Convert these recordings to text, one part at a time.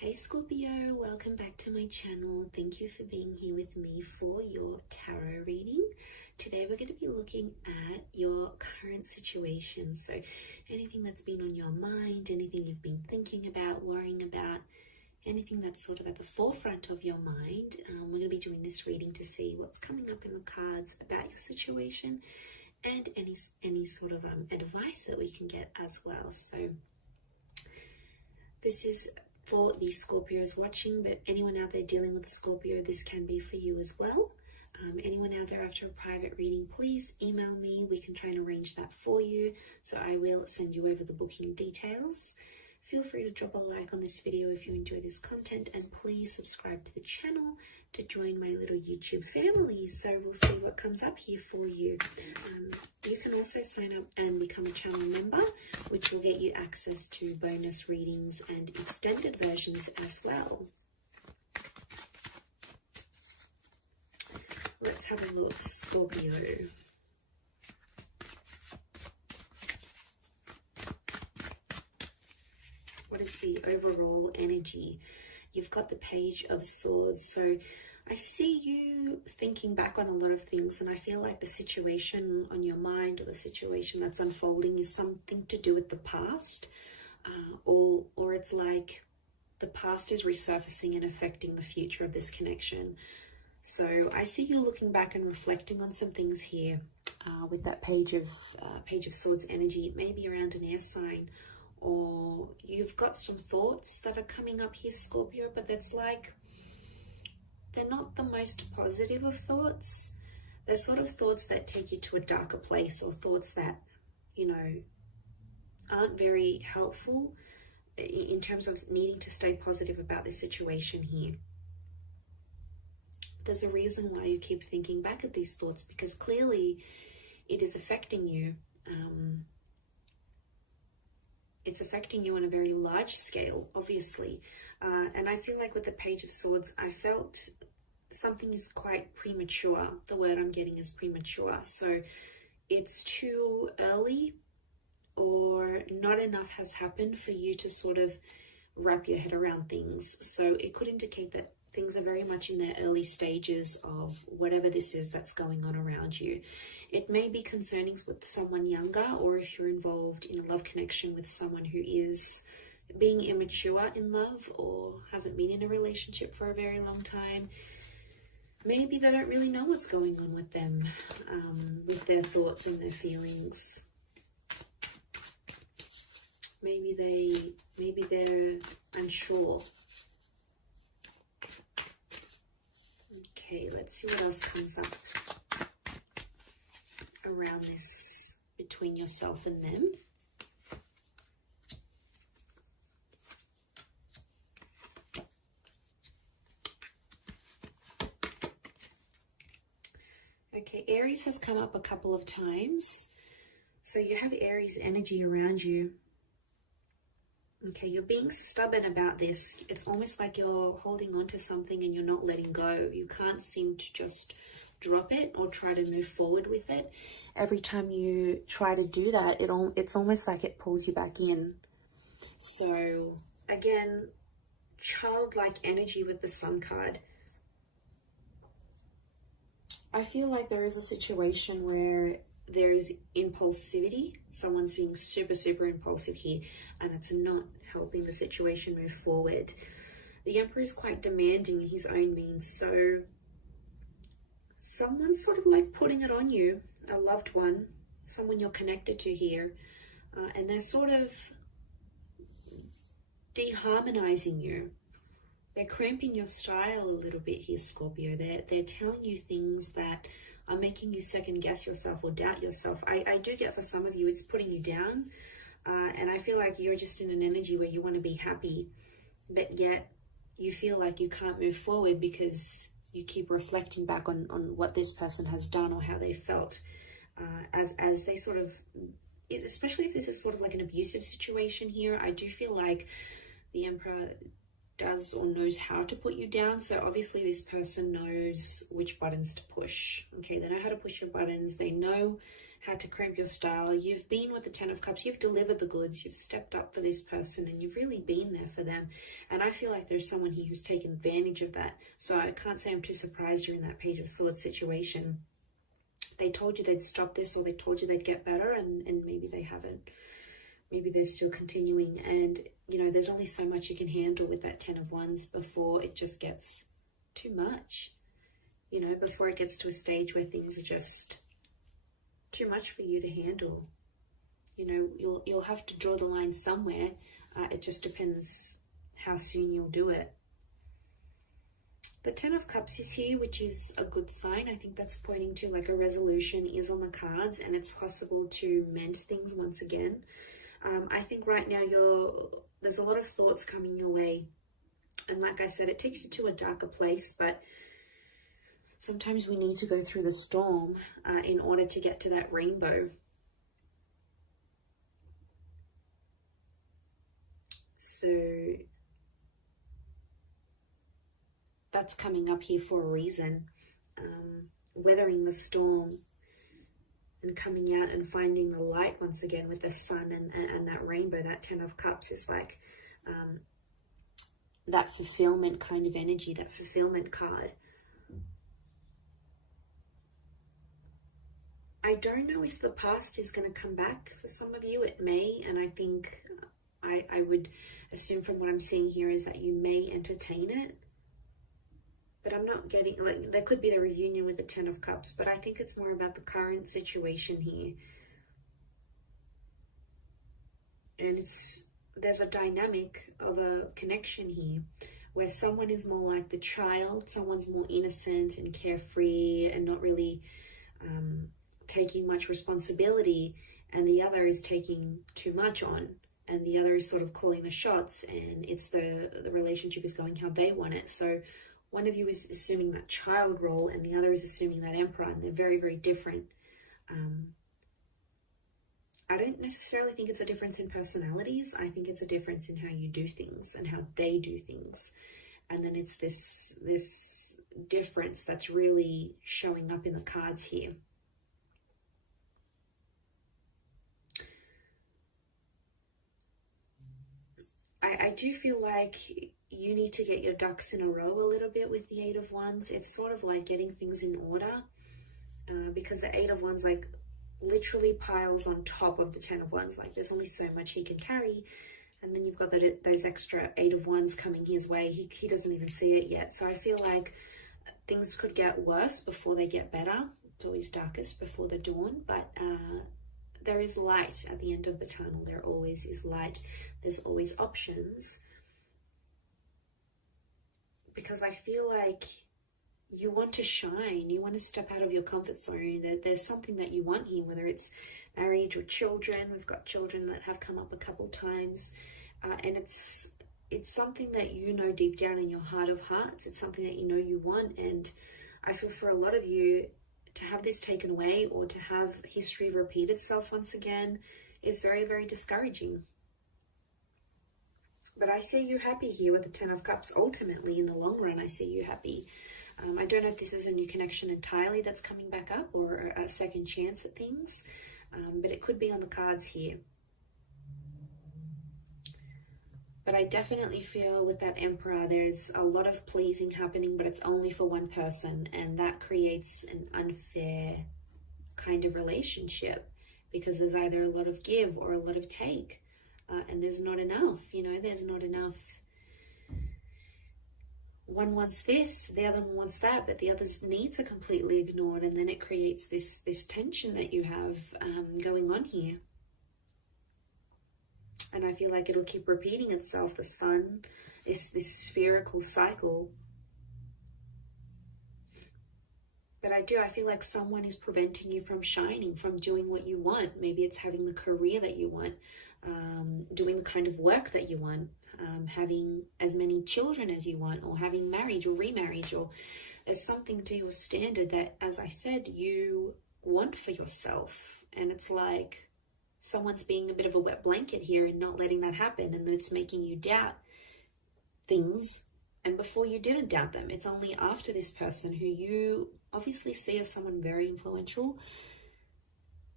Hey Scorpio, welcome back to my channel. Thank you for being here with me for your tarot reading. Today we're going to be looking at your current situation. So anything that's been on your mind, anything you've been thinking about, worrying about, anything that's sort of at the forefront of your mind. We're going to be doing this reading to see what's coming up in the cards about your situation and any sort of advice that we can get as well. So this is for the Scorpios watching, but anyone out there dealing with a Scorpio, this can be for you as well. Anyone out there after a private reading, please email me. We can try and arrange that for you. So I will send you over the booking details. Feel free to drop a like on this video if you enjoy this content, and please subscribe to the channel to join my little YouTube family. So we'll see what comes up here for you. You can also sign up and become a channel member, which will get you access to bonus readings and extended versions as well. Let's have a look, Scorpio. What is the overall energy? You've got the Page of Swords. So I see you thinking back on a lot of things, and I feel like the situation on your mind or the situation that's unfolding is something to do with the past, or it's like the past is resurfacing and affecting the future of this connection. So I see you looking back and reflecting on some things here with that Page of Swords energy. It may be around an air sign, or you've got some thoughts that are coming up here, Scorpio, but that's like, they're not the most positive of thoughts. They're sort of thoughts that take you to a darker place, or thoughts that, you know, aren't very helpful in terms of needing to stay positive about this situation here. There's a reason why you keep thinking back at these thoughts, because clearly it is affecting you. It's affecting you on a very large scale, obviously. And I feel like with the Page of Swords, I felt something is quite premature. The word I'm getting is premature. So it's too early, or not enough has happened for you to sort of wrap your head around things. So it could indicate that things are very much in their early stages of whatever this is that's going on around you. It may be concerning with someone younger, or if you're involved in a love connection with someone who is being immature in love or hasn't been in a relationship for a very long time. Maybe they don't really know what's going on with them, with their thoughts and their feelings. Maybe they're unsure. Okay, let's see what else comes up around this between yourself and them. Okay, Aries has come up a couple of times. So you have Aries energy around you. Okay, you're being stubborn about this. It's almost like you're holding on to something and you're not letting go. You can't seem to just drop it or try to move forward with it. Every time you try to do that, it's almost like it pulls you back in. So again, childlike energy with the Sun card. I feel like there is a situation where there is impulsivity. Someone's being super, super impulsive here, and it's not helping the situation move forward. The Emperor is quite demanding in his own means, so someone's sort of like putting it on you, a loved one, someone you're connected to here, and they're sort of deharmonizing you. They're cramping your style a little bit here, Scorpio. They're telling you things that are making you second guess yourself or doubt yourself. I do get, for some of you, it's putting you down. And I feel like you're just in an energy where you want to be happy, but yet you feel like you can't move forward because you keep reflecting back on what this person has done or how they felt, as they sort of, especially if this is sort of like an abusive situation here. I do feel like the Emperor does or knows how to put you down. So obviously this person knows which buttons to push. Okay, they know how to push your buttons. They know had to cramp your style. You've been with the Ten of Cups. You've delivered the goods. You've stepped up for this person and you've really been there for them. And I feel like there's someone here who's taken advantage of that. So I can't say I'm too surprised you're in that Page of Swords situation. They told you they'd stop this, or they told you they'd get better, and maybe they haven't. Maybe they're still continuing. And, you know, there's only so much you can handle with that Ten of Wands before it just gets too much. You know, before it gets to a stage where things are just too much for you to handle. You know, you'll have to draw the line somewhere. It just depends how soon you'll do it. The Ten of Cups is here, which is a good sign. I think that's pointing to like a resolution is on the cards, and it's possible to mend things once again. I think right now there's a lot of thoughts coming your way. And like I said, it takes you to a darker place, but sometimes we need to go through the storm in order to get to that rainbow. So that's coming up here for a reason. Weathering the storm and coming out and finding the light once again with the sun and that rainbow. That Ten of Cups is like that fulfillment kind of energy, that fulfillment card. I don't know if the past is going to come back. For some of you, it may. And I think I would assume from what I'm seeing here is that you may entertain it. But I'm not getting, like, there could be the reunion with the Ten of Cups, but I think it's more about the current situation here. And there's a dynamic of a connection here where someone is more like the child, someone's more innocent and carefree and not really taking much responsibility, and the other is taking too much on, and the other is sort of calling the shots, and it's the relationship is going how they want it. So one of you is assuming that child role and the other is assuming that emperor, and they're very, very different. I don't necessarily think it's a difference in personalities. I think it's a difference in how you do things and how they do things. And then it's this difference that's really showing up in the cards here. I do feel like you need to get your ducks in a row a little bit with the Eight of Wands. It's sort of like getting things in order, because the Eight of Wands like literally piles on top of the Ten of Wands. Like there's only so much he can carry, and then you've got those extra Eight of Wands coming his way. He doesn't even see it yet. So I feel like things could get worse before they get better. It's always darkest before the dawn, but there is light at the end of the tunnel. There always is light. There's always options. Because I feel like you want to shine. You want to step out of your comfort zone. There's something that you want here, whether it's marriage or children. We've got children that have come up a couple times. And it's something that you know deep down in your heart of hearts. It's something that you know you want. And I feel for a lot of you, to have this taken away or to have history repeat itself once again is very, very discouraging. But I see you happy here with the Ten of Cups. Ultimately, in the long run, I see you happy. I don't know if this is a new connection entirely that's coming back up or a second chance at things, but it could be on the cards here. But I definitely feel with that Emperor, there's a lot of pleasing happening, but it's only for one person. And that creates an unfair kind of relationship because there's either a lot of give or a lot of take. And there's not enough, you know, there's not enough. One wants this, the other one wants that, but the other's needs are completely ignored. And then it creates this tension that you have going on here. And I feel like it'll keep repeating itself. The sun is this spherical cycle. But I feel like someone is preventing you from shining, from doing what you want. Maybe it's having the career that you want, doing the kind of work that you want, having as many children as you want, or having marriage or remarriage, or there's something to your standard that, as I said, you want for yourself. And it's like someone's being a bit of a wet blanket here and not letting that happen, and then it's making you doubt things. And before you didn't doubt them, it's only after this person who you obviously see as someone very influential,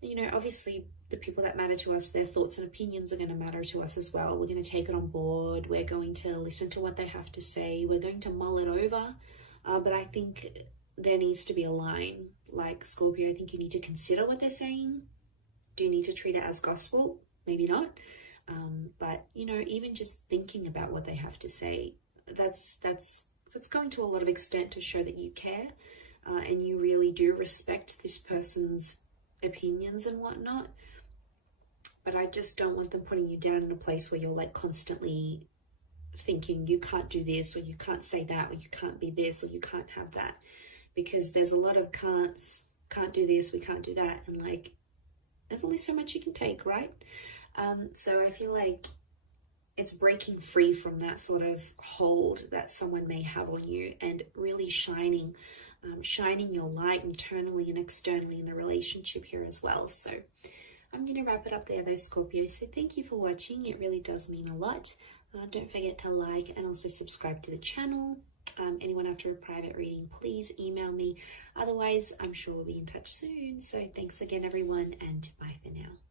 you know, obviously the people that matter to us, their thoughts and opinions are going to matter to us as well. We're going to take it on board. We're going to listen to what they have to say. We're going to mull it over. But I think there needs to be a line. Like Scorpio, I think you need to consider what they're saying. Do you need to treat it as gospel? Maybe not. But, you know, even just thinking about what they have to say, that's going to a lot of extent to show that you care and you really do respect this person's opinions and whatnot. But I just don't want them putting you down in a place where you're like constantly thinking you can't do this, or you can't say that, or you can't be this, or you can't have that, because there's a lot of can't do this, we can't do that, and like there's only so much you can take, right? So I feel like it's breaking free from that sort of hold that someone may have on you and really shining your light internally and externally in the relationship here as well. So I'm going to wrap it up there though, Scorpio. So thank you for watching. It really does mean a lot. Don't forget to like and also subscribe to the channel. Anyone after a private reading, please email me. Otherwise, I'm sure we'll be in touch soon. So thanks again, everyone, and bye for now.